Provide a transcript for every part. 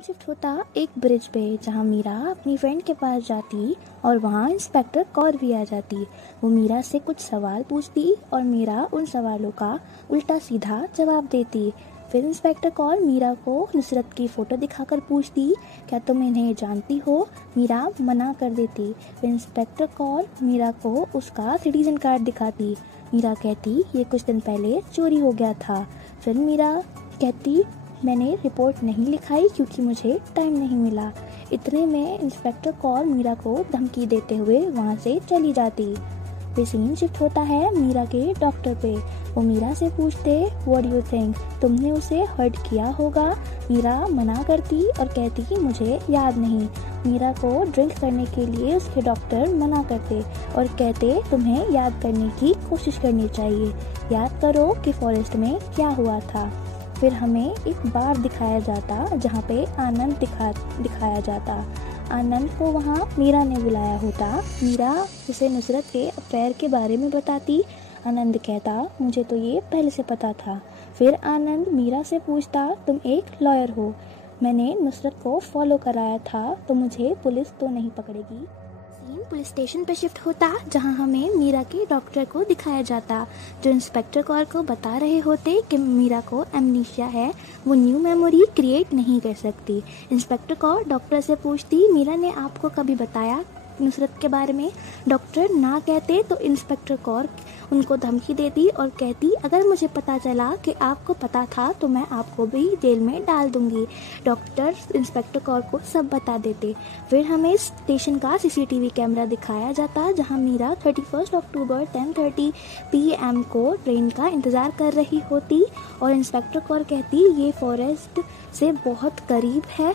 Scene shift होता एक bridge पे, जहाँ मीरा अपनी फ्रेंड के पास जाती और वहाँ इंस्पेक्टर कौर भी आ जाती। वो मीरा से कुछ सवाल पूछती और मीरा उन सवालों का उल्टा सीधा जवाब देती। फिर इंस्पेक्टर कौर मीरा को नुसरत की फ़ोटो दिखाकर पूछती, क्या तुम इन्हें जानती हो? मीरा मना कर देती। फिर इंस्पेक्टर कौर मीरा को उसका सिटीजन कार्ड दिखाती। मीरा कहती, ये कुछ दिन पहले चोरी हो गया था। फिर मीरा कहती, मैंने रिपोर्ट नहीं लिखाई क्योंकि मुझे टाइम नहीं मिला। इतने में इंस्पेक्टर कौर मीरा को धमकी देते हुए वहाँ से चली जाती। फिर सीन शिफ्ट होता है मीरा के डॉक्टर पे। वो मीरा से पूछते, व्हाट डू यू थिंक, तुमने उसे हर्ट किया होगा? मीरा मना करती और कहती कि मुझे याद नहीं। मीरा को ड्रिंक करने के लिए उसके डॉक्टर मना करते और कहते, तुम्हें याद करने की कोशिश करनी चाहिए, याद करो कि फॉरेस्ट में क्या हुआ था। फिर हमें एक बार दिखाया जाता जहाँ पे आनंद दिखाया जाता। आनंद को वहाँ मीरा ने बुलाया होता। मीरा उसे नुसरत के अफेयर के बारे में बताती। आनंद कहता, मुझे तो ये पहले से पता था। फिर आनंद मीरा से पूछता, तुम एक लॉयर हो, मैंने नुसरत को फॉलो कराया था तो मुझे पुलिस तो नहीं पकड़ेगी। सीन पुलिस स्टेशन पे शिफ्ट होता, जहां हमें मीरा के डॉक्टर को दिखाया जाता, जो इंस्पेक्टर कौर को बता रहे होते कि मीरा को एमनीशिया है, वो न्यू मेमोरी क्रिएट नहीं कर सकती। इंस्पेक्टर कौर डॉक्टर से पूछती, मीरा ने आपको कभी बताया नुसरत के बारे में? डॉक्टर ना कहते तो इंस्पेक्टर कौर उनको धमकी देती और कहती, अगर मुझे पता चला कि आपको पता था तो मैं आपको भी जेल में डाल दूंगी। डॉक्टर इंस्पेक्टर कौर को सब बता देते। फिर हमें स्टेशन का सीसीटीवी कैमरा दिखाया जाता, जहां मीरा 31 अक्टूबर 10:30 PM को ट्रेन का इंतज़ार कर रही होती और इंस्पेक्टर कौर कहती, ये फॉरेस्ट से बहुत करीब है।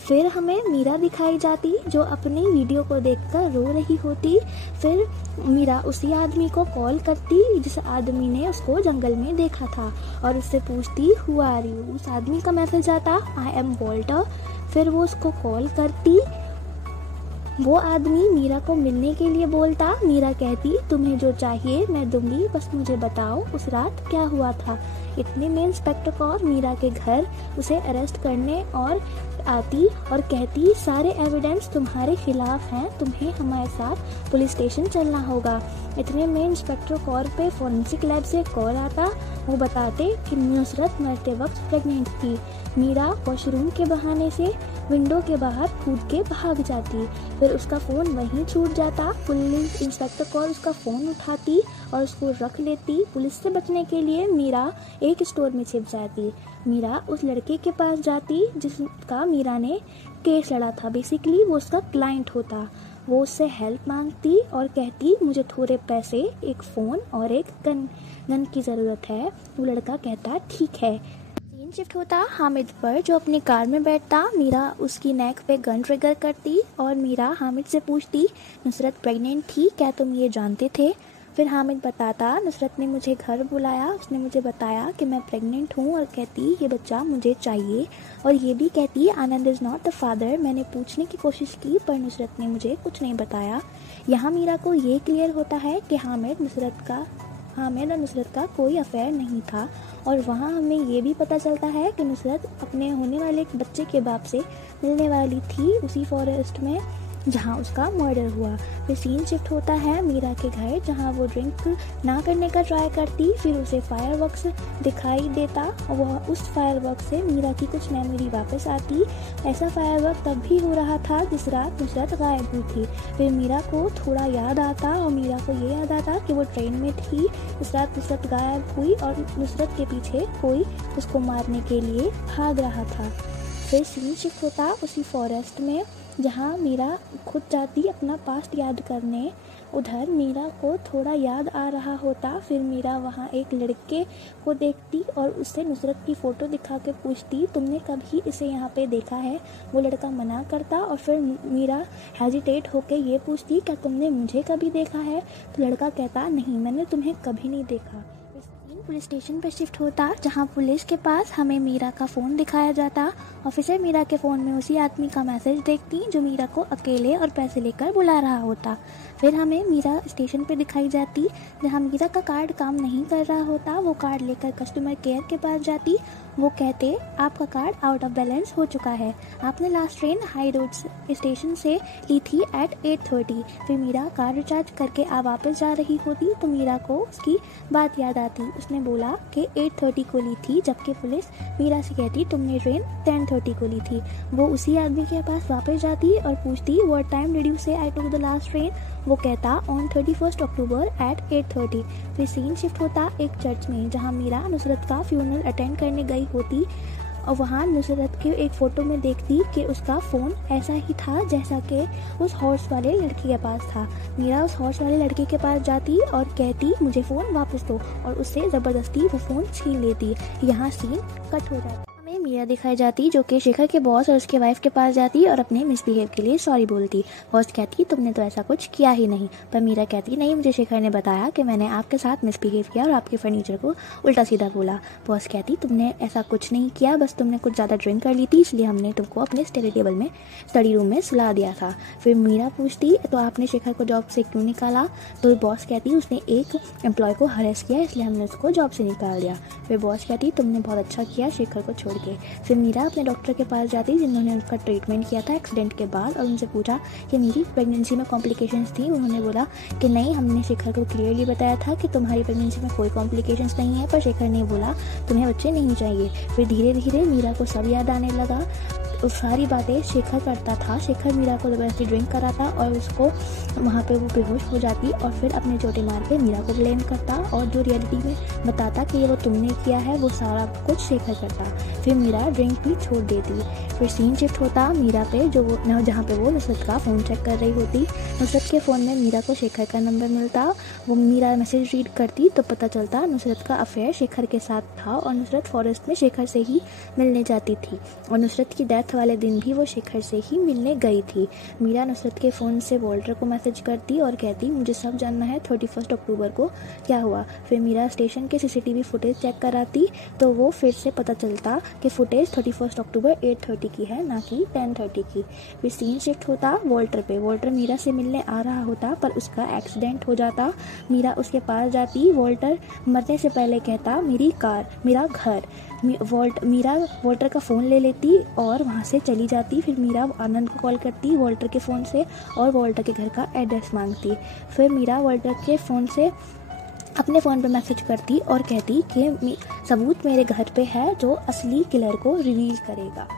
फिर हमें मीरा दिखाई जाती जो अपनी वीडियो को देखकर रो रही होती। फिर मीरा उसी आदमी को कॉल करती जिस आदमी ने उसको जंगल में देखा था और उससे पूछती, हु आर यू? उस आदमी का मैसेज आता, आई एम वॉल्टर। फिर वो उसको कॉल करती। वो आदमी मीरा को मिलने के लिए बोलता। मीरा कहती, तुम्हें जो चाहिए मैं दूंगी, बस मुझे बताओ उस रात क्या हुआ था। इतने में इंस्पेक्टर कौर मीरा के घर उसे अरेस्ट करने और आती और कहती, सारे एविडेंस तुम्हारे खिलाफ हैं, तुम्हें हमारे साथ पुलिस स्टेशन चलना होगा। इतने में इंस्पेक्टर कौर पे फॉरेंसिक लैब से कॉल आता। वो बताते कि नुसरत मरते वक्त प्रेग्नेंट थी। मीरा वॉशरूम के बहाने से विंडो के बाहर कूद के भाग जाती। फिर उसका फ़ोन वहीं छूट जाता। पुलिस इंस्पेक्टर कौर उसका फ़ोन उठाती और उसको रख लेती। पुलिस से बचने के लिए मीरा एक स्टोर में छिप जाती। मीरा उस लड़के के पास जाती जिसका मीरा ने केस लड़ा था। बेसिकली वो उसका क्लाइंट होता। वो उससे हेल्प मांगती और कहती, मुझे थोड़े पैसे, एक फ़ोन और एक गन की ज़रूरत है। वो लड़का कहता, ठीक है। सीन शिफ्ट होता हामिद पर, जो अपनी कार में बैठता। मीरा उसकी नेक पे गन ट्रिगर करती और मीरा हामिद से पूछती, नुसरत प्रेग्नेंट थी, क्या तुम ये जानते थे? फिर हामिद बताता, नुसरत ने मुझे घर बुलाया, उसने मुझे बताया कि मैं प्रेग्नेंट हूँ और कहती ये बच्चा मुझे चाहिए, और ये भी कहती आनंद इज़ नॉट द फादर। मैंने पूछने की कोशिश की पर नुसरत ने मुझे कुछ नहीं बताया। यहाँ मीरा को ये क्लियर होता है कि हामिद और नुसरत का कोई अफेयर नहीं था। और वहाँ हमें ये भी पता चलता है कि नुसरत अपने होने वाले एक बच्चे के बाप से मिलने वाली थी उसी फॉरेस्ट में जहाँ उसका मर्डर हुआ। फिर सीन शिफ्ट होता है मीरा के घर, जहाँ वो ड्रिंक ना करने का ट्राई करती। फिर उसे फायरवर्क्स दिखाई देता और वह उस फायरवर्क से मीरा की कुछ मेमोरी वापस आती। ऐसा फायरवर्क तब भी हो रहा था जिस रात नुसरत गायब हुई थी। फिर मीरा को थोड़ा याद आता और मीरा को ये याद आता कि वो ट्रेन में थी उस रात नुसरत गायब हुई और नुसरत के पीछे कोई उसको मारने के लिए भाग रहा था। फिर सीन शिफ्ट होता उसी फॉरेस्ट में, जहाँ मीरा खुद जाती अपना पास्ट याद करने। उधर मीरा को थोड़ा याद आ रहा होता। फिर मीरा वहाँ एक लड़के को देखती और उससे नुसरत की फ़ोटो दिखा के पूछती, तुमने कभी इसे यहाँ पे देखा है? वो लड़का मना करता और फिर मीरा हेजिटेट होके ये पूछती, क्या तुमने मुझे कभी देखा है? तो लड़का कहता, नहीं, मैंने तुम्हें कभी नहीं देखा। पुलिस स्टेशन पर शिफ्ट होता, जहां पुलिस के पास हमें मीरा का फ़ोन दिखाया जाता। ऑफिसर मीरा के फ़ोन में उसी आदमी का मैसेज देखती जो मीरा को अकेले और पैसे लेकर बुला रहा होता। फिर हमें मीरा स्टेशन पे दिखाई जाती, जहां मीरा का कार्ड काम नहीं कर रहा होता। वो कार्ड लेकर कस्टमर केयर के पास जाती। वो कहते आपका कार्ड आउट ऑफ बैलेंस हो चुका है, आपने last train high road station से ली थी एट 8:30। फिर मीरा कार्ड रिचार्ज करके आप वापस जा रही होती तो मीरा को उसकी बात याद आती। उसने बोला कि 8:30 को ली थी, जबकि पुलिस मीरा से कहती तुमने ट्रेन 10:30 को ली थी। वो उसी आदमी के पास वापस जाती और पूछती व्हाट टाइम डिड यू से आई टुक द लास्ट ट्रेन। वो कहता ऑन 31 अक्टूबर एट 8:30। फिर सीन शिफ्ट होता एक चर्च में, जहाँ मीरा नुसरत का फ्यूनरल अटेंड करने गई होती और वहाँ नुसरत के एक फ़ोटो में देखती कि उसका फ़ोन ऐसा ही था जैसा कि उस हॉर्स वाले लड़के के पास था। मीरा उस हॉर्स वाले लड़के के पास जाती और कहती मुझे फ़ोन वापस दो, और उससे ज़बरदस्ती वो फ़ोन छीन लेती। यहाँ सीन कट हो जाता। मीरा दिखाई जाती जो कि शेखर के बॉस और उसके वाइफ के पास जाती और अपने मिसबिहेव के लिए सॉरी बोलती। बॉस कहती तुमने तो ऐसा कुछ किया ही नहीं, पर मीरा कहती नहीं, मुझे शेखर ने बताया कि मैंने आपके साथ मिसबिहेव किया और आपके फर्नीचर को उल्टा सीधा बोला। बॉस कहती तुमने ऐसा कुछ नहीं किया, बस तुमने कुछ ज़्यादा ड्रिंक कर ली थी, इसलिए हमने तुमको अपने स्टडी रूम में सुला दिया था। फिर मीरा पूछती तो आपने शेखर को जॉब से क्यों निकाला। तो बॉस कहती उसने एक एम्प्लॉय को हरेस किया, इसलिए हमने उसको जॉब से निकाल दिया। फिर बॉस कहती तुमने बहुत अच्छा किया शेखर को छोड़ के। फिर मीरा अपने डॉक्टर के पास जाती जिन्होंने उसका ट्रीटमेंट किया था एक्सीडेंट के बाद, और उनसे पूछा कि मेरी प्रेगनेंसी में कॉम्प्लिकेशंस थी। उन्होंने बोला कि नहीं, हमने शेखर को क्लियरली बताया था कि तुम्हारी प्रेगनेंसी में कोई कॉम्प्लिकेशंस नहीं है, पर शेखर ने बोला तुम्हें बच्चे नहीं चाहिए। फिर धीरे धीरे मीरा को सब याद आने लगा। सारी बातें शेखर करता था। शेखर मीरा को ज़बरदस्ती ड्रिंक कराता और उसको वहाँ पे वो बेहोश हो जाती और फिर अपने चोटे मार के मीरा को ब्लेम करता, और जो रियलिटी में बताता कि ये वो तुमने किया है वो सारा कुछ शेखर करता। फिर मीरा ड्रिंक भी छोड़ देती। फिर सीन शिफ्ट होता मीरा पे जहाँ पे वो नुसरत का फ़ोन चेक कर रही होती। नुसरत के फ़ोन में मीरा को शेखर का नंबर मिलता। वो मीरा मैसेज रीड करती तो पता चलता नुसरत का अफेयर शेखर के साथ था और नुसरत फॉरेस्ट में शेखर से ही मिलने जाती थी, और नुसरत की डेथ वाले दिन भी वो शेखर से ही मिलने गई थी। मीरा नुसरत के फ़ोन से वॉल्टर को मैसेज करती और कहती मुझे सब जानना है 31 अक्टूबर को क्या हुआ। फिर मीरा स्टेशन के CCTV फुटेज चेक कराती तो वो फिर से पता चलता कि फुटेज 31 अक्टूबर 8:30 की है, ना कि 10:30 की। फिर सीन शिफ्ट होता वॉल्टर पे। वॉल्टर मीरा से मिलने आ रहा होता पर उसका एक्सीडेंट हो जाता। मीरा उसके पास जाती। वॉल्टर मरने से पहले कहता मेरी कार, मेरा घर। मीरा वॉल्टर का फ़ोन ले लेती और वहाँ से चली जाती। फिर मीरा आनंद को कॉल करती वॉल्टर के फ़ोन से और वॉल्टर के घर का एड्रेस मांगती। फिर मीरा वॉल्टर के फ़ोन से अपने फ़ोन पे मैसेज करती और कहती कि सबूत मेरे घर पे है जो असली किलर को रिवील करेगा।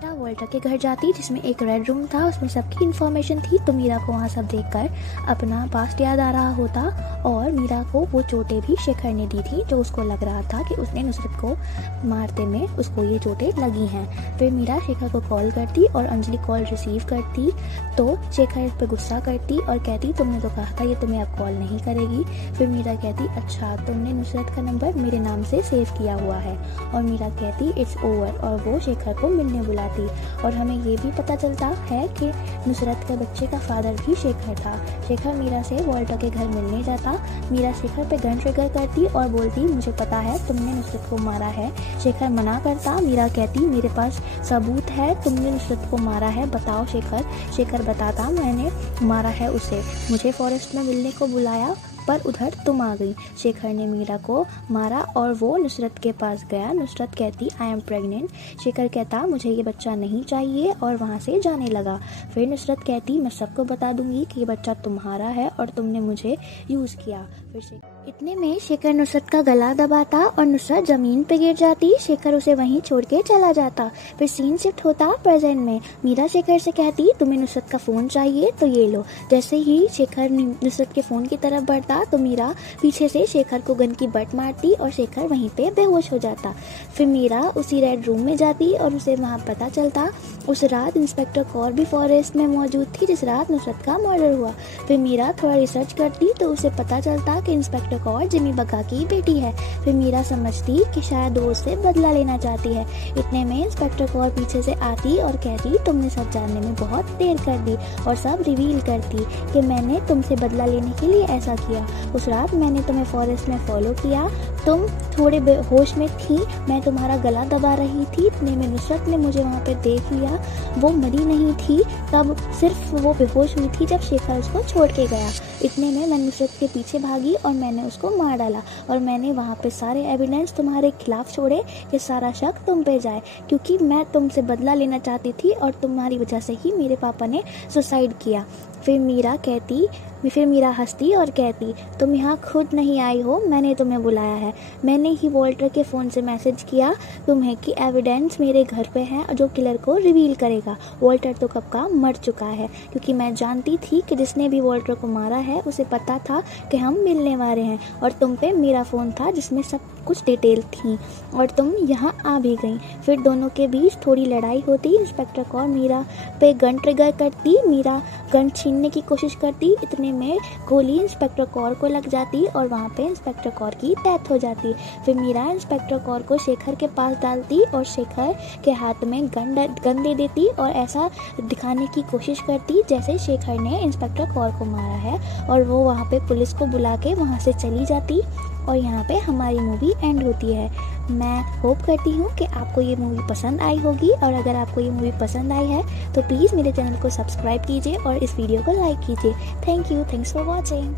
मीरा वॉल्टर के घर जाती जिसमें एक रेड रूम था, उसमें सबकी इन्फॉर्मेशन थी। तो मीरा को वहाँ सब देखकर अपना पास्ट याद आ रहा होता और मीरा को वो चोटें भी शेखर ने दी थी जो उसको लग रहा था कि उसने नुसरत को मारते में उसको ये चोटें लगी हैं। फिर मीरा शेखर को कॉल करती और अंजलि कॉल रिसीव करती तो शेखर इस पर गुस्सा करती और कहती तुमने तो कहा था ये तुम्हें अब कॉल नहीं करेगी। फिर मीरा कहती अच्छा तुमने नुसरत का नंबर मेरे नाम से सेव किया हुआ है, और मीरा कहती इट्स ओवर, और वो शेखर को मिलने बुलाती। और हमें ये भी पता चलता है कि नुसरत के बच्चे का फादर भी शेखर था। शेखर मीरा से वॉल्टर के घर मिलने जाता। मीरा शेखर पे गन ट्रिगर करती और बोलती मुझे पता है तुमने नुसरत को मारा है। शेखर मना करता। मीरा कहती मेरे पास सबूत है, तुमने नुसरत को मारा है, बताओ शेखर। शेखर बताता मैंने मारा है उसे, मुझे फॉरेस्ट में मिलने को बुलाया पर उधर तुम आ गई। शेखर ने मीरा को मारा और वो नुसरत के पास गया। नुसरत कहती आई एम प्रेग्नेंट। शेखर कहता मुझे ये बच्चा नहीं चाहिए और वहाँ से जाने लगा। फिर नुसरत कहती मैं सबको बता दूंगी कि ये बच्चा तुम्हारा है और तुमने मुझे यूज़ किया। फिर इतने में शेखर नुसरत का गला दबाता और नुसरत जमीन पे गिर जाती। शेखर उसे वहीं छोड़ के चला जाता। फिर सीन शिफ्ट होता प्रेजेंट में। मीरा शेखर से कहती तुम्हें नुसरत का फ़ोन चाहिए तो ये लो। जैसे ही शेखर नुसरत के फ़ोन की तरफ बढ़ता तो मीरा पीछे से शेखर को गन की बट मारती और शेखर वहीं पे बेहोश हो जाता। फिर मीरा उसी रेड रूम में जाती और उसे वहाँ पता चलता उस रात इंस्पेक्टर कौर भी फॉरेस्ट में मौजूद थी जिस रात नुसरत का मर्डर हुआ। फिर मीरा थोड़ा रिसर्च करती तो उसे पता चलता कि इंस्पेक्टर कौर जिमी बग्गा की बेटी है। फिर मीरा समझती कि शायद वो उससे बदला लेना चाहती है। इतने में इंस्पेक्टर कौर पीछे से आती और कहती तुमने सब जानने में बहुत देर कर दी, और सब रिवील करती कि मैंने तुमसे बदला लेने के लिए ऐसा किया। उस रात मैंने तुम्हें फॉरेस्ट में फॉलो किया, तुम थोड़े बेहोश में थी, मैं तुम्हारा गला दबा रही थी। इतने में नुसरत ने मुझे वहाँ पे देख लिया। वो मरी नहीं थी तब, सिर्फ वो बेहोश हुई थी जब शेखर उसको छोड़ के गया। इतने में मैं नुसरत के पीछे भागी और मैंने उसको मार डाला और मैंने वहाँ पे सारे एविडेंस तुम्हारे खिलाफ छोड़े कि सारा शक तुम पे जाए, क्योंकि मैं तुमसे बदला लेना चाहती थी और तुम्हारी वजह से ही मेरे पापा ने सुसाइड किया। फिर मीरा हंसती और कहती, तुम यहाँ खुद नहीं आई हो, मैंने तुम्हें बुलाया है। मैंने ही वॉल्टर के फ़ोन से मैसेज किया तुम्हें कि एविडेंस मेरे घर पे है जो किलर को रिवील करेगा। वॉल्टर तो कब का मर चुका है, क्योंकि मैं जानती थी कि जिसने भी वॉल्टर को मारा है उसे पता था कि हम मिलने वाले हैं, और तुम पे मेरा फ़ोन था जिसमें सब कुछ डिटेल थी और तुम यहाँ आ भी गई। फिर दोनों के बीच थोड़ी लड़ाई होती। इंस्पेक्टर कौर मीरा पे गन ट्रिगर करती, मीरा गन छीनने की कोशिश करती। इतने में गोली इंस्पेक्टर कौर को लग जाती और वहाँ पे इंस्पेक्टर कौर की डेथ हो जाती। फिर मीरा इंस्पेक्टर कौर को शेखर के पास डालती और शेखर के हाथ में गन दे देती और ऐसा दिखाने की कोशिश करती जैसे शेखर ने इंस्पेक्टर कौर को मारा है, और वो वहाँ पे पुलिस को बुला के वहाँ से चली जाती और यहाँ पे हमारी मूवी एंड होती है। मैं होप करती हूँ कि आपको ये मूवी पसंद आई होगी, और अगर आपको ये मूवी पसंद आई है तो प्लीज़ मेरे चैनल को सब्सक्राइब कीजिए और इस वीडियो को लाइक कीजिए। Thanks for watching.